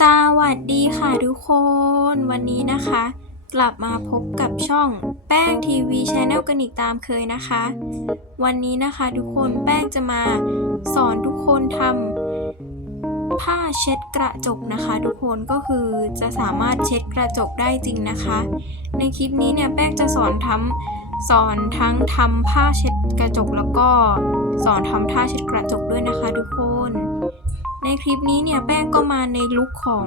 สวัสดีค่ะทุกคน วันนี้นะคะ กลับมาพบกับช่องแป้งทีวีชแนลกันอีกตามเคยนะคะ วันนี้นะคะทุกคนแป้งจะมาสอนทุกคนทำผ้าเช็ดกระจกนะคะ ทุกคนก็คือจะสามารถเช็ดกระจกได้จริงนะคะ ในคลิปนี้เนี่ยแป้งจะสอนทำสอนทั้งทำผ้าเช็ดกระจกแล้วก็สอนทำท่าเช็ดกระจกด้วยนะคะ ทุกคน ในคลิปนี้เนี่ยแป้งก็มาในลุคของ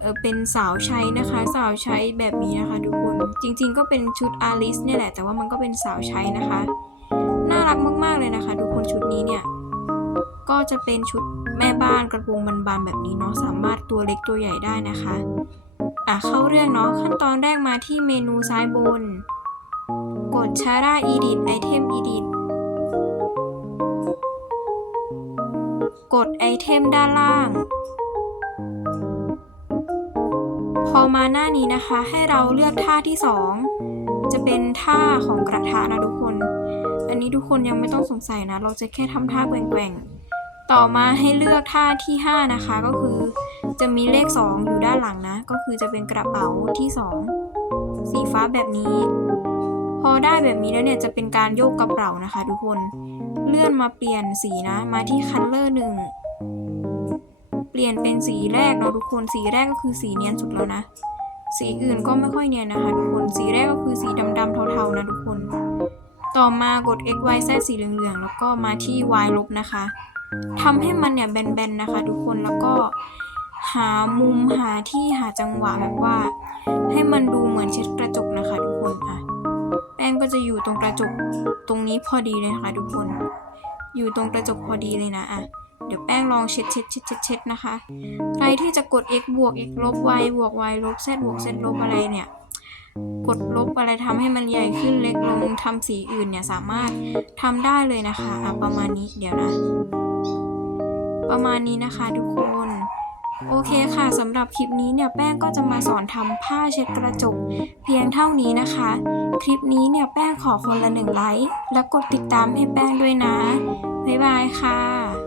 เออเป็นสาวใช้นะคะ สาวใช้แบบนี้นะคะทุกคนจริงๆ ก็เป็นชุดอาริสเนี่ยแหละแต่ว่ามันก็เป็นสาวใช้นะคะ น่ารักมากๆเลยนะคะทุกคนชุดนี้เนี่ยก็จะเป็นชุดแม่บ้านกระโปรงบานๆแบบนี้เนาะสามารถตัวเล็กตัวใหญ่ได้นะคะอะเข้าเรื่องเนาะขั้นตอนแรกมาที่เมนูซ้ายบน กดชาร่า edit item edit กดไอเทมด้านล่าง พอมาหน้านี้นะคะให้เราเลือกท่าที่ 2 จะเป็นท่าของกระทะนะทุกคน อันนี้ทุกคนยังไม่ต้องสงสัยนะ เราจะแค่ทำท่าแกว่งๆ ต่อมาให้เลือกท่าที่ 5 นะคะ ก็คือจะมีเลข 2 อยู่ด้านหลังนะ ก็คือจะเป็นกระเป๋าที่ 2 สีฟ้าแบบนี้ พอได้แบบนี้แล้วเนี่ยจะเป็นการโยกกระเป๋านะคะ ทุกคน เลื่อนมาเปลี่ยนสีนะ มาที่คัลเลอร์หนึ่ง เปลี่ยนเป็นสีแรกเนาะทุกคน สีแรกก็คือสีเนียนสุดแล้วนะ สีอื่นก็ไม่ค่อยเนียนนะคะทุกคน สีแรกก็คือสีดำๆเทาๆนะทุกคน ต่อมากด x y z สีเหลืองๆ แล้วก็มาที่ y ลบนะคะทำให้มันเนี่ยแบนๆนะคะ ทุกคน แล้วก็หามุมหาที่หาจังหวะแบบว่า ให้มันดูเหมือนเช็ดกระจก แป้งก็จะอยู่ตรงกระจกตรงนี้พอดีเลยนะคะทุกคน อยู่ตรงกระจกพอดีเลยนะอะเดี๋ยวแป้งลองเช็ดเช็ดเช็ดเช็ดเช็ดนะคะ ใครที่จะกด x บวก x ลบ y บวก y ลบ z บวก z ลบอะไรเนี่ย กดลบอะไรทำให้มันใหญ่ขึ้นเล็กลงทำสีอื่นเนี่ยสามารถทำได้เลยนะคะอะประมาณนี้เดี๋ยวนะ ประมาณนี้นะคะทุกคน โอเคค่ะสำหรับคลิปนี้เนี่ยแป้งก็จะมาสอนทำผ้าเช็ดกระจก เพียงเท่านี้นะคะ คลิปนี้เนี่ยแป้งขอคนละหนึ่งไลค์และกดติดตามให้แป้งด้วยนะ บ๊ายบายค่ะ